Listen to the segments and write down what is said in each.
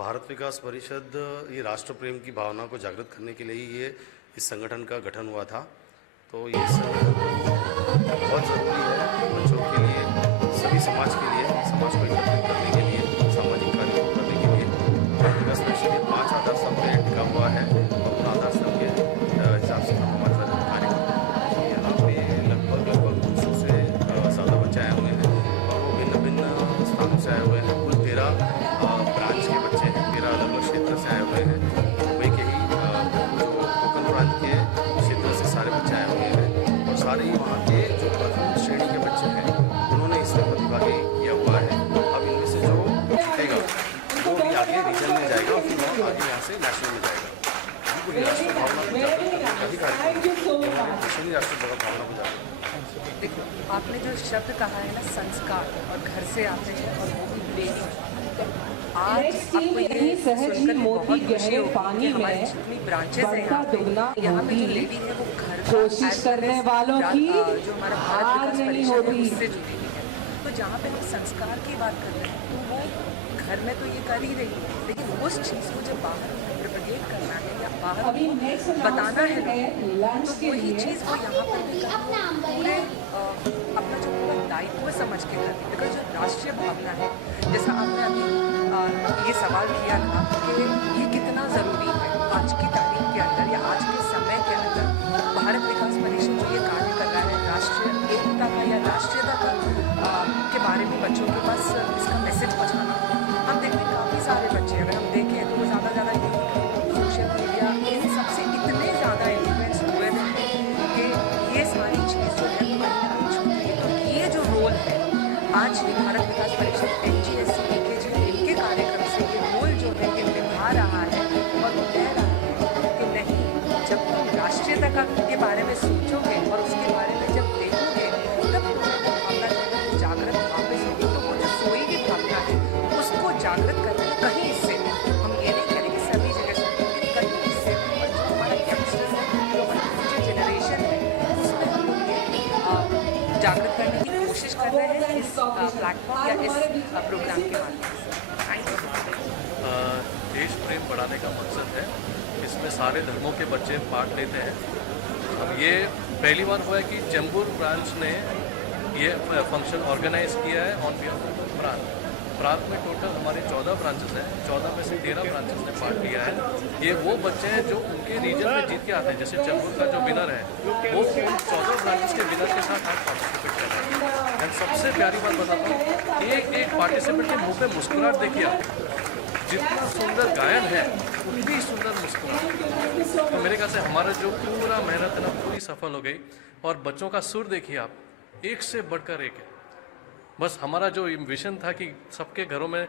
भारत विकास परिषद ये राष्ट्र प्रेम की भावना को जागृत करने के लिए ही ये इस संगठन का गठन हुआ था। तो ये बहुत ज़रूरी है बच्चों के लिए, सभी समाज के लिए, समाज को एकत्रित करने के लिए, सामाजिक कार्य को करने के लिए। भारत विकास परिषद 5 आधार स्तंभ पे टिका हुआ है और उन आधार स्तंभ के हिसाब से हम हमारे साथ कार्य करते हैं। यहाँ पे लगभग 200 से ज़्यादा बच्चे आए हुए हैं और वो भिन्न भिन्न स्थानों से आए हुए हैं। कुल 13 ब्रांच के बच्चे हैं, 13 अलग अलग क्षेत्र से आए हुए हैं। मुंबई के ही जो कोकण प्रांत के क्षेत्र से सारे बच्चे आए हुए हैं और सारे ही वहाँ के जो प्रथम श्रेणी के बच्चे हैं उन्होंने इसमें प्रतिभागी किया हुआ है। अब इनमें से जो जीतेगा वो भी आगे रीजन में जाएगा और फिर वो आगे यहाँ से नेशनल में जाएगा। पूरी राष्ट्रीय भावना को जागृत करने का ही कार्यक्रम राष्ट्रीय भावना को जागृत। देखो, आपने जो शब्द कहा है ना, संस्कार, और घर से आते हैं और वो भी प्रेम। आज आपको ये सुनकर बहुत खुशी होगी कि हमारी जितनी ब्रांचेस हैं यहाँ पे जो लेडी है वो घर कोशिश करने वालों की जो हमारा भारत विकास परिषद है उससे जुड़ी हुई है। तो जहाँ पे हम संस्कार की बात कर रहे हैं तो वो घर में तो ये कर ही रही है, लेकिन उस चीज़ को जब बाहर प्रोपेगेट करना है या बाहर बताना है तो वही चीज़ वो यहाँ पर भी पूरे अपना जो पूरा दायित्व समझ के करनी। बिकॉज जो राष्ट्रीय भावना है, जैसा आपने अभी ये सवाल किया था कि ये कितना ज़रूरी है आज की तारीख के अंदर या आज के समय के अंदर। भारत विकास परिषद जो ये कार्य कर रहा है राष्ट्रीय एकता का या राष्ट्रीयता का के बारे में बच्चों के पास इसका मैसेज पहुँचाना। हम देखते हैं काफ़ी सारे बच्चे, अगर हम देखें तो ज़्यादा यूट्यूब, सोशल मीडिया, इन सबसे इतने ज़्यादा इन्फ्लुएंस हुए थे कि ये सारी चीज़ जो है तो ये जो रोल है आज ये भारत विकास परिषद NGSC PKG इनके कार्यक्रम से ये रोल जो है ये निभा रहा है और वो कह रहा है कि नहीं, जब तुम राष्ट्रीयता के बारे में सोचोगे और उसके बारे में जब देखोगे तब तुम्हारी भावना जो है जागृत वापस होगी। तो वो जो सोई की भावना है उसको जागृत करने कहीं इससे हम ये नहीं करें कि सभी जगह से, लेकिन कहीं इससे और जो हमारा यंगस्टर्स है, जो हमारी फ्यूचर जनरेशन है, उसमें हम लोग ये जागृत करने की कोशिश कर रहे हैं इस प्लेटफॉर्म या इस प्रोग्राम के माध्यम से। देश प्रेम बढ़ाने का मकसद है, इसमें सारे धर्मों के बच्चे पार्ट लेते हैं। अब ये पहली बार हुआ है कि चेंबूर ब्रांच ने ये फंक्शन ऑर्गेनाइज किया है ऑन बिहाफ ऑफ प्रांत। प्रांत में टोटल हमारे 14 ब्रांचेस हैं, 14 में से 13 ब्रांचेस ने पार्ट लिया है। ये वो बच्चे हैं जो उनके रीजन में जीत के आते हैं। जैसे चेंबूर का जो विनर है वो 14 ब्रांचेस के विनर के साथ आज पार्टिसिपेट कर रहे हैं। एंड सबसे प्यारी बात बताता हूँ, एक पार्टिसिपेंट के मुँह पे मुस्कुराहट देखिए आप, जितना सुंदर गायन है उतनी सुंदर मुस्कुराहट। तो मेरे ख्याल से हमारा जो पूरा मेहनत है ना पूरी सफल हो गई। और बच्चों का सुर देखिए आप, एक से बढ़कर एक है। बस हमारा जो विजन था कि सबके घरों में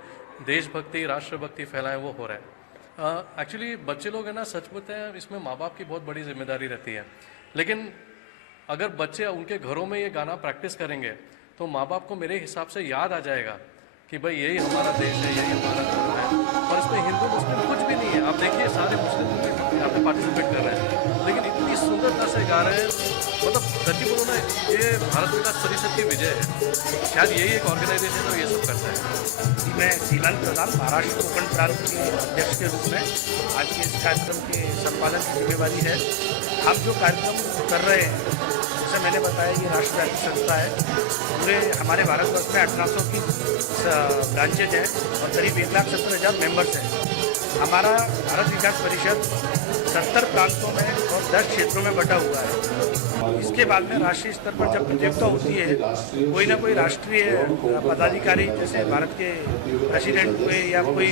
देशभक्ति राष्ट्रभक्ति फैलाएं, वो हो रहा है। एक्चुअली बच्चे लोग हैं ना, सच बोलते हैं, इसमें माँ बाप की बहुत बड़ी जिम्मेदारी रहती है। लेकिन अगर बच्चे उनके घरों में ये गाना प्रैक्टिस करेंगे तो माँ बाप को मेरे हिसाब से याद आ जाएगा कि भाई यही हमारा देश है, यही हमारा धर्म है। और इसमें हिंदू मुस्लिम कुछ भी नहीं है। आप देखिए सारे मुस्लिम भी यहाँ पे पार्टिसिपेट कर रहे हैं, लेकिन इतनी सुंदरता से गा रहे हैं। मतलब सच्ची बोलो ना, ये भारत विकास परिषद की विजय है। शायद यही एक ऑर्गेनाइजेशन है ये सब करता है। मैं सीलान प्रधान महाराष्ट्र कोकण प्रांत के अध्यक्ष के रूप में आज के इस कार्यक्रम के संपादन की जिम्मेवारी है। हम जो कार्यक्रम कर रहे हैं, जैसे मैंने बताया, ये राष्ट्रव्यापी संस्था है। पूरे हमारे भारतवर्ष में 1800 की ब्रांचेज हैं और करीब 1,70,000 मेंबर्स हैं। हमारा भारत विकास परिषद 70 प्रांतों में और 10 क्षेत्रों में बटा हुआ है। इसके बाद में राष्ट्रीय स्तर पर जब प्रतियोगिता होती है, कोई ना कोई राष्ट्रीय पदाधिकारी जैसे भारत के प्रेसिडेंट हुए या कोई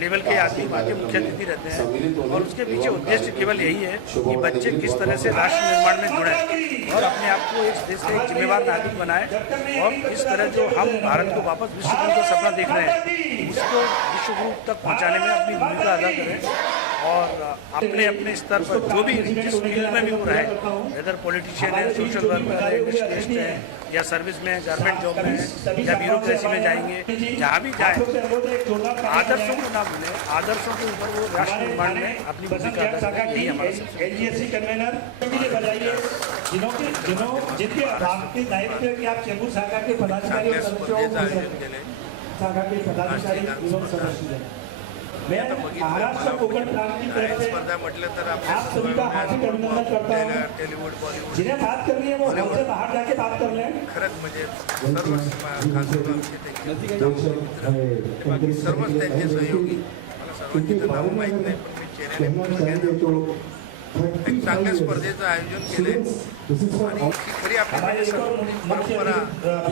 लेवल के आदमी वहाँ के मुख्य अतिथि रहते हैं, और उसके पीछे उद्देश्य केवल यही है कि बच्चे किस तरह से राष्ट्र निर्माण में जुड़े और अपने आप को इस देश का एक जिम्मेवार नागरिक बनाए, और इस तरह जो हम भारत को वापस विश्व गुरु का सपना देख रहे हैं उसको विश्व गुरु तक पहुँचाने में अपनी भूमिका अदा करें, और अपने अपने स्तर पर जो भी जिस फील्ड में भी वो रहे, इधर पॉलिटिशियन है, सोशल वर्कर है, इंडस्ट्रियलिस्ट है, या सर्विस में, गवर्नमेंट जॉब में है, या ब्यूरोक्रेसी में जाएंगे, जहाँ भी जाए आदर्शों को ना भूलें, आदर्शों के ऊपर वो राष्ट्र निर्माण में अपनी भूमिका अदा करें। यही हमारा सबसे एनजीएससी कन्वेनर बताइए जिनके आपके दायित्व है कि आप चेंबूर शाखा के पदाधिकारी और सदस्यों शाखा के पदाधिकारी एवं सदस्य हैं। मैं महाराष्ट्र कोकण प्रांत की तरफ से आप सभी का हार्दिक अभिनंदन करता हूँ। जिन्हें बात करनी है वो घर से बाहर जाके बात कर लें। सर्वच त्यांचे सहयोगी मला सर्वांची तर नाव माहीत नाही, पण मी चेहऱ्याने एक चांगल्या स्पर्धेचं आयोजन केले आणि खरी आपली म्हणजे परंपरा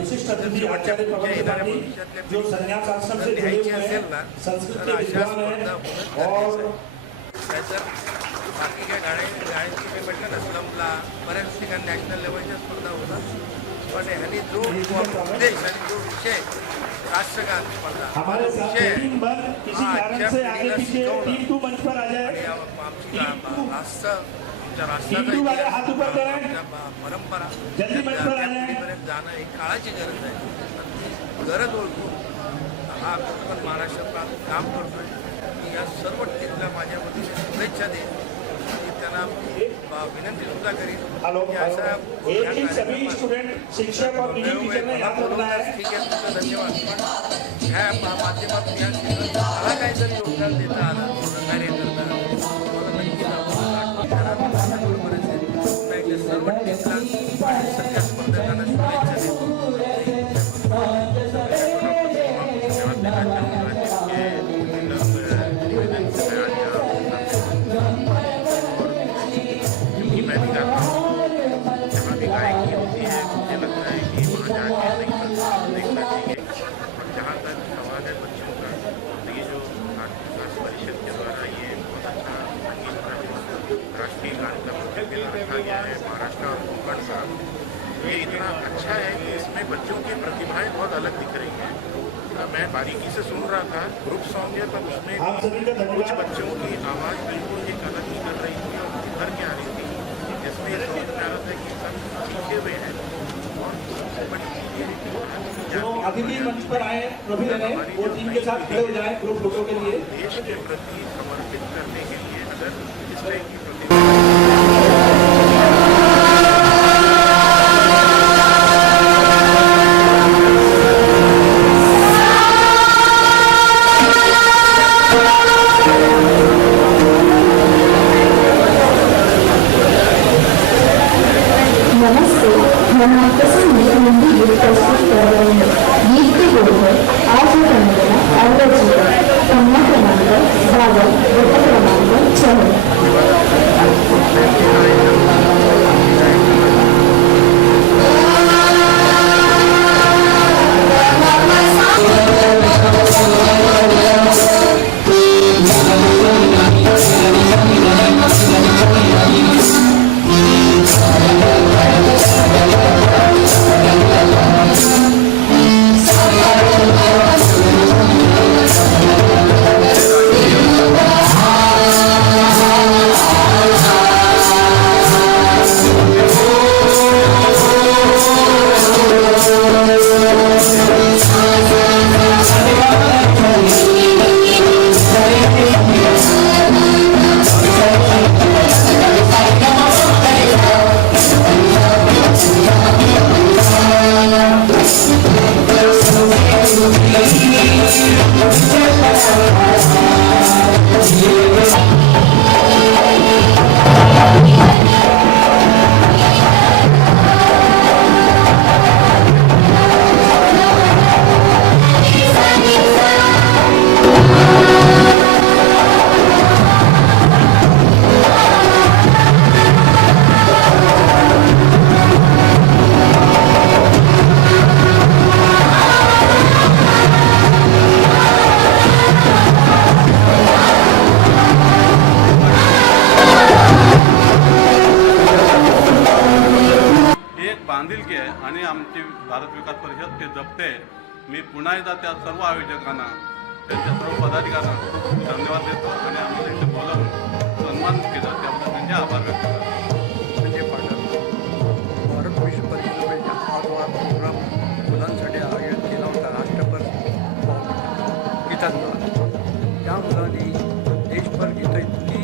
शेवटच्या येणाऱ्या भविष्यातल्या जर लिहायची असेल ना तर अशा स्पर्धा होणं त्याच्यात बाकी काय गाड्यांची काही म्हटलं ना स्लमला बऱ्याच ठिकाणी नॅशनल लेवलच्या स्पर्धा होतात, पण ह्यांनी जो उद्देश आणि जो विषय राष्ट्रगान स्पर्धा विषय हा आजच्या पिढीला शिकवणं आणि आमची राष्ट्र आमच्या राष्ट्राचा आमच्या परंपरा पिढीपर्यंत जाणं ही काळाची गरज आहे। गरज ओळखून हा आपण महाराष्ट्र प्रांत काम करतोय की या सर्व टीमला माझ्या वतीने शुभेच्छा देईन आणि त्यांना विनंती सुद्धा करीन की अशा सभी स्टूडेंट शिक्षक और ठीक आहे तुमचं धन्यवाद, पण ह्या माध्यमातून या क्षेत्रात मला काहीतरी योगदान देता आलं कार्य करता आलं मला नक्की बरोबरच आहे। सर्व टीमला आणि सगळ्या स्पर्धकांना शुभेच्छा देतो। राष्ट्रीय कार्यक्रम रखा गया है महाराष्ट्र और कोंकण का, ये इतना अच्छा है कि इसमें बच्चों की प्रतिभाएं बहुत अलग दिख रही हैं। मैं बारीकी से सुन रहा था, ग्रुप सॉन्ग है तो उसमें कुछ बच्चों की आवाज़ बिल्कुल एक अलग ही कर रही थी और उभर के आ रही थी, जिसमें ये समझ में आ रहा था कि सब सीखे हुए हैं और बड़ी जो अतिथि मंच पर आए प्रवीण ने वो टीम के साथ खड़े हो जाए ग्रुप फोटो के लिए। देश के प्रति समर्पित करने के लिए अगर इस तरह की नमस्ते, हम आपके सामने हिंदी गीत प्रस्तुत कर रहे हैं। गीत के बोल है आज कन्या अवध जीवन, कन्या क्रमांक 52, वृत्त क्रमांक 6। मी पुन्हा एकदा त्या सर्व आयोजकांना त्यांच्या सर्व पदाधिकाऱ्यांना खूप धन्यवाद देतो आणि आम्हाला इथे बोलावून सन्मान केला त्याबद्दल त्यांचे आभार व्यक्त करतो. संजय पाटील भारत विश्व परिषदेचा हा प्रोग्राम मुलांसाठी आयोजित केला होता राष्ट्रभर गीतांचा. त्या मुलांनी देशभर गीतं इतकी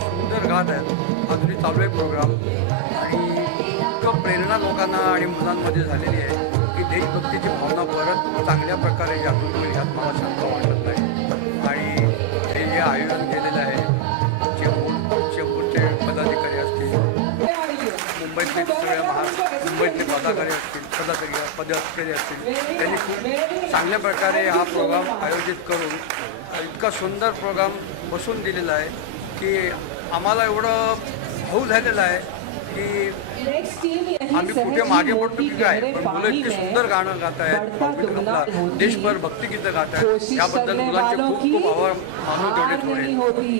सुंदर गात आहेत. अजूनही चालू आहे प्रोग्राम आणि इतकं प्रेरणा लोकांना आणि मुलांमध्ये झालेली आहे की देशभक्तीची भावना परत चांगल्या प्रकारे जागृत होईल यात मला शंका वाटत नाही. आणि हे जे आयोजन केलेलं आहे चेंबूरचे पदाधिकारी असतील, मुंबईतले सगळ्या मुंबईतले पदाधिकारी असतील पदाधिकारी असतील, त्यांनी खूप चांगल्या प्रकारे हा प्रोग्राम आयोजित करून इतका सुंदर प्रोग्राम बसवून दिलेला आहे की आम्हाला एवढं भाऊ झालेलं आहे की आम्ही कुठे मागे पडतो की काय, पण मुलं इतकी सुंदर गाणं गात आहेत, आपला देशभर भक्तिगीतं गात आहेत. याबद्दल मुलांचे खूप खूप आभार मानून तेवढे थोडे.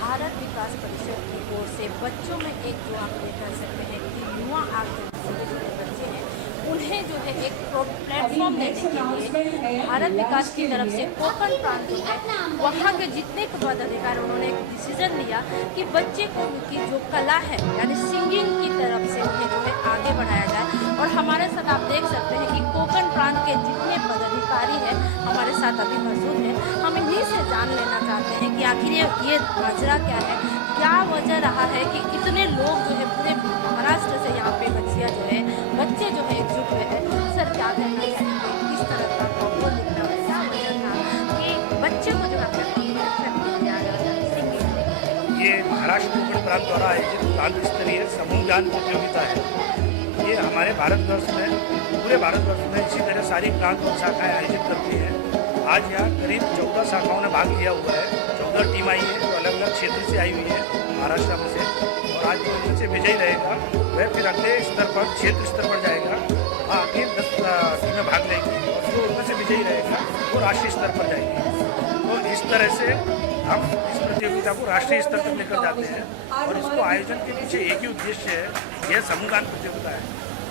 भारत विकास परिषद की ओर से बच्चों में एक जो आप ये कर सकते हैं कि युवा आर्थिक जो बच्चे हैं उन्हें जो है एक प्लेटफॉर्म देने के लिए भारत विकास की तरफ से कोकण प्रांत जो है वहाँ के जितने पदाधिकारी उन्होंने एक डिसीजन लिया कि बच्चे को की जो कला है यानी सिंगिंग की तरफ से उन्हें जो है आगे बढ़ाया जाए. और हमारे साथ आप देख सकते हैं कि कोकण प्रांत के जितने पदाधिकारी हैं हमारे साथ अभी मौजूद हैं. हम इन्हीं से जान लेना चाहते हैं कि आखिर ये माजरा क्या है, क्या वजह रहा है कि इतने लोग जो है पूरे महाराष्ट्र से यहाँ पे बच्चियाँ जो है बच्चे जो है एकजुट हुए हैं. सर क्या कहना चाहेंगे, किस तरह का माहौल दिख रहा है, क्या वजह था कि बच्चे को जो है ये महाराष्ट्र कोकण प्रांत द्वारा आयोजित प्रांत स्तरीय समूह गान प्रतियोगिता है. ये हमारे भारतवर्ष में पूरे भारतवर्ष में इसी तरह सारी प्रांत और शाखाएँ आयोजित करती हैं. आज यहाँ करीब 14 शाखाओं ने भाग लिया हुआ है. 14 टीम आई है जो अलग अलग क्षेत्र से आई हुई है महाराष्ट्र में से. और आज जो इनमें से विजयी रहेगा वह फिर अगले स्तर पर क्षेत्र स्तर पर जाएगा. वहाँ आगे 10 टीमें भाग लेंगी और जो उनमें से विजयी रहेगा वो राष्ट्रीय स्तर पर जाएगी. तो इस तरह से हम इस प्रतियोगिता को राष्ट्रीय स्तर तक लेकर जाते हैं. और इसको आयोजन के पीछे एक ही उद्देश्य है, यह समूह गान प्रतियोगिता है.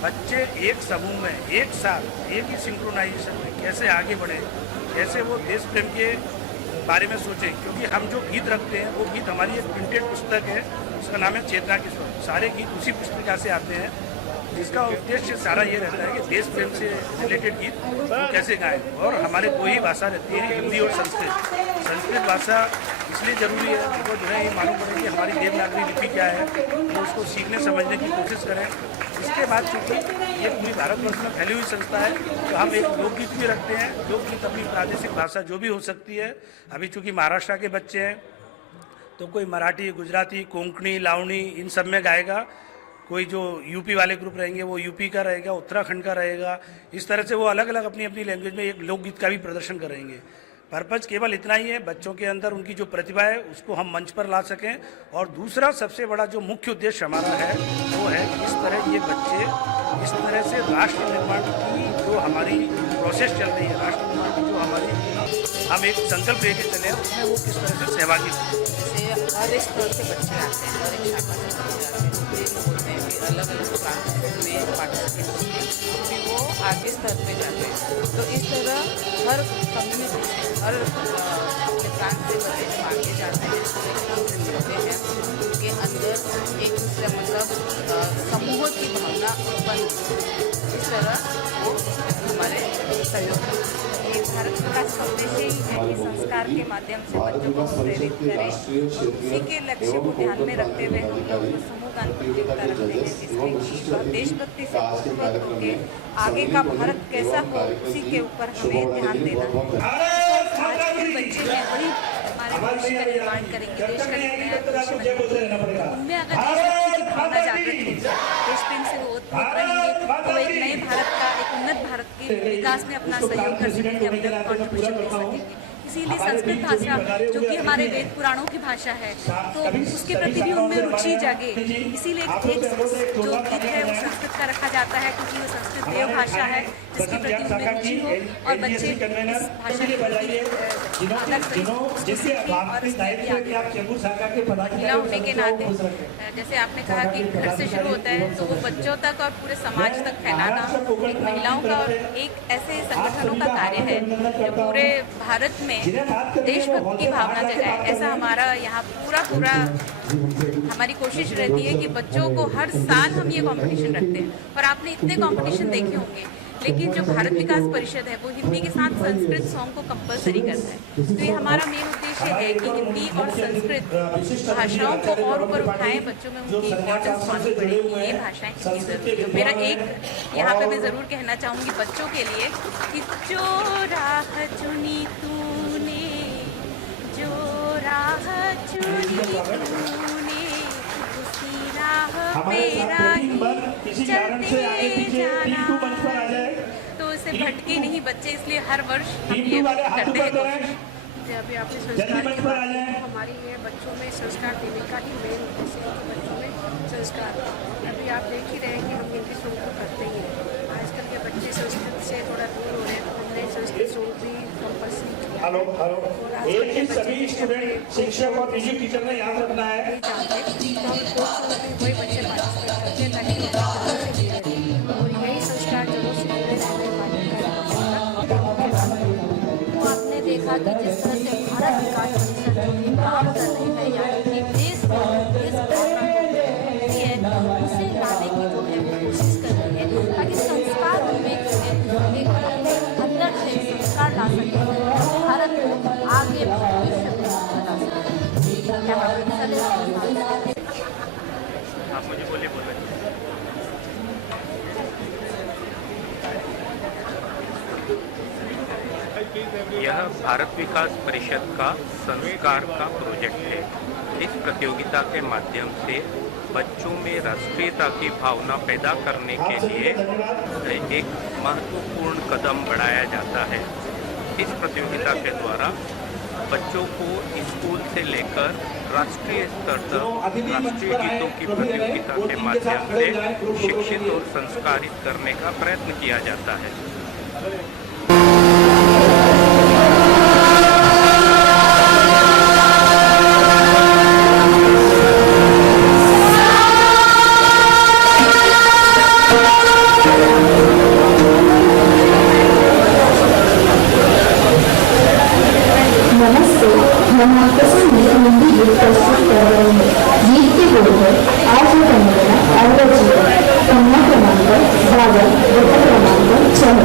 बच्चे एक समूह में एक साथ एक ही सिंक्रोनाइजेशन में कैसे आगे बढ़े, कैसे वो देश प्रेम के बारे में सोचें. क्योंकि हम जो गीत रखते हैं वो गीत हमारी एक प्रिंटेड पुस्तक है, उसका नाम है चेतना की स्वर. सारे गीत उसी पुस्तिका से आते हैं. इसका उद्देश्य सारा ये रहता है कि देश प्रेम से रिलेटेड गीत कैसे गाएं. और हमारे दो ही भाषा रहती है, हिंदी और संस्कृत. संस्कृत भाषा इसलिए ज़रूरी है हमको जो है ये मालूम पड़े कि हमारी देवनागरी लिपि क्या है, तो उसको सीखने समझने की कोशिश करें. इसके बाद चूँकि ये पूरी भारतवर्ष में फैली हुई संस्था है तो हम एक लोकगीत भी रखते हैं. लोकगीत अपनी प्रादेशिक भाषा जो भी हो सकती है. अभी चूँकि महाराष्ट्र के बच्चे हैं तो कोई मराठी, गुजराती, कोंकणी, लावणी इन सब में गाएगा. कोई जो यूपी वाले ग्रुप रहेंगे वो यूपी का रहेगा, उत्तराखंड का रहेगा. इस तरह से वो अलग अलग अपनी अपनी लैंग्वेज में एक लोकगीत का भी प्रदर्शन करेंगे. पर्पज़ केवल इतना ही है, बच्चों के अंदर उनकी जो प्रतिभा है उसको हम मंच पर ला सकें. और दूसरा सबसे बड़ा जो मुख्य उद्देश्य हमारा है वो है कि इस तरह ये बच्चे इस तरह से राष्ट्र निर्माण की जो हमारी प्रोसेस चल रही है, राष्ट्र निर्माण की जो हमारी हम एक संकल्प लेके चले हैं उसमें वो किस तरह से सहभागी हों. जैसे हर एक स्तर से बच्चे आते हैं, हर एक शाखा से बच्चे आते हैं, तो बोलते हैं कि अलग अलग प्रांत में पार्टिसिपेट करते हैं फिर वो आगे स्तर पे जाते हैं. तो इस तरह हर कम्युनिटी से हर अपने प्रांत से बच्चे जब आगे जाते हैं तो एक दूसरे से मिलते हैं, उनके अंदर एक दूसरे मतलब समूह की भावना उत्पन्न होती है. इस तरह वो हमारे सहयोग ये भारत विकास का उद्देश्य ही है कि संस्कार के माध्यम से बच्चों को प्रेरित करें. उसी के लक्ष्य को ध्यान में रखते हुए हम लोग समूह गान प्रतियोगिता रखते हैं जिसमें कि देशभक्ति से पूर्वक होकर आगे का भारत कैसा हो उसी के ऊपर हमें ध्यान देना है. आज के बच्चे हैं वही हमारे देश का निर्माण करेंगे, देश का नया भविष्य बनेंगे. उनमें अगर देशभक्ति की भावना जागृत होगी, देश प्रेम से वो ओतप्रोत रहेंगे तो एक नए भारत का, एक उन्नत भारत के विकास में अपना सहयोग कर सकेंगे, अपना कॉन्ट्रीब्यूशन दे सकेंगे. इसीलिए संस्कृत भाषा जो कि हमारे वेद पुराणों की भाषा है, तो उसके प्रति भी उनमें रुचि जागे। इसीलिए एक जो गीत है वो संस्कृत का रखा जाता है, क्योंकि वो संस्कृत देव भाषा है जिसके प्रति उनमें रुचि हो और बच्चे इस भाषा के प्रति आदर से और महिला होने के नाते, जैसे आपने कहा कि घर से शुरू होता है, तो वो बच्चों तक और पूरे समाज तक फैलाना एक महिलाओं का और एक ऐसे संगठनों का कार्य है जो पूरे भारत में देशभक्ति की भावना जगाए। ऐसा हमारा यहाँ पूरा हमारी कोशिश रहती है कि बच्चों को हर साल हम ये कंपटीशन रखते हैं। और आपने इतने कंपटीशन देखे होंगे, लेकिन जो भारत विकास परिषद है वो हिंदी के साथ संस्कृत सॉन्ग को कंपलसरी करता है। तो ये हमारा मेन उद्देश्य है कि हिंदी और संस्कृत भाषाओं को और ऊपर उठाएं, बच्चों में उनकी इम्पोर्टेंस मालूम पड़े कि ये भाषाएं कितनी ज़रूरी है। मेरा एक यहाँ पे मैं ज़रूर कहना चाहूँगी बच्चों के लिए कि जो राह चुनी तूने, जो राह चुनी तूने, उसी राह पे राही चलते जाना। तो इससे भटके नहीं बच्चे, इसलिए हर वर्ष हम ये करते हैं कोशिश। अभी आपने संस्कार की बात की, हमारी ये बच्चों में संस्कार देने का ही मेन उद्देश्य है कि बच्चों में संस्कार। अभी आप देख ही रहे हैं कि हम हिंदी सॉन्ग तो करते ही हैं। आजकल के बच्चे संस्कृत से थोड़ा दूर हो रहे हैं, तो हमने संस्कृत सॉन्ग भी कंपल्सरी किया। हेलो एक ही सभी स्टूडेंट, शिक्षक और म्यूजिक टीचर ने याद रखना है। वही बच्चे पार्टिसिपेट करते हैं ताकि और यही संस्कार जरूर से जुड़े रहने वाले आपने देखा कि जिस तरह से भारत विकास परिषद जो ये काम कर रही है, यानी कि देश को उसे लाने की जो है वो कोशिश कर रही है, ताकि संस्कार उनमें जो है एक अंदर से संस्कार ला सके, भारत को आगे भविष्य में ला सके। आप मुझे बोले यह भारत विकास परिषद का संस्कार का प्रोजेक्ट है। इस प्रतियोगिता के माध्यम से बच्चों में राष्ट्रीयता की भावना पैदा करने के लिए एक महत्वपूर्ण कदम बढ़ाया जाता है। इस प्रतियोगिता के द्वारा बच्चों को स्कूल से लेकर राष्ट्रीय स्तर तक राष्ट्रीय गीतों की प्रतियोगिता के माध्यम से शिक्षित और संस्कारित करने का प्रयत्न किया जाता है। नमस्ते, हम आपके सामने हिंदी गीत प्रस्तुत कर रहे हैं। गीत के बोल है आज है कन्या अवध जीवन, कन्या क्रमांक 52, वृत्त क्रमांक 6।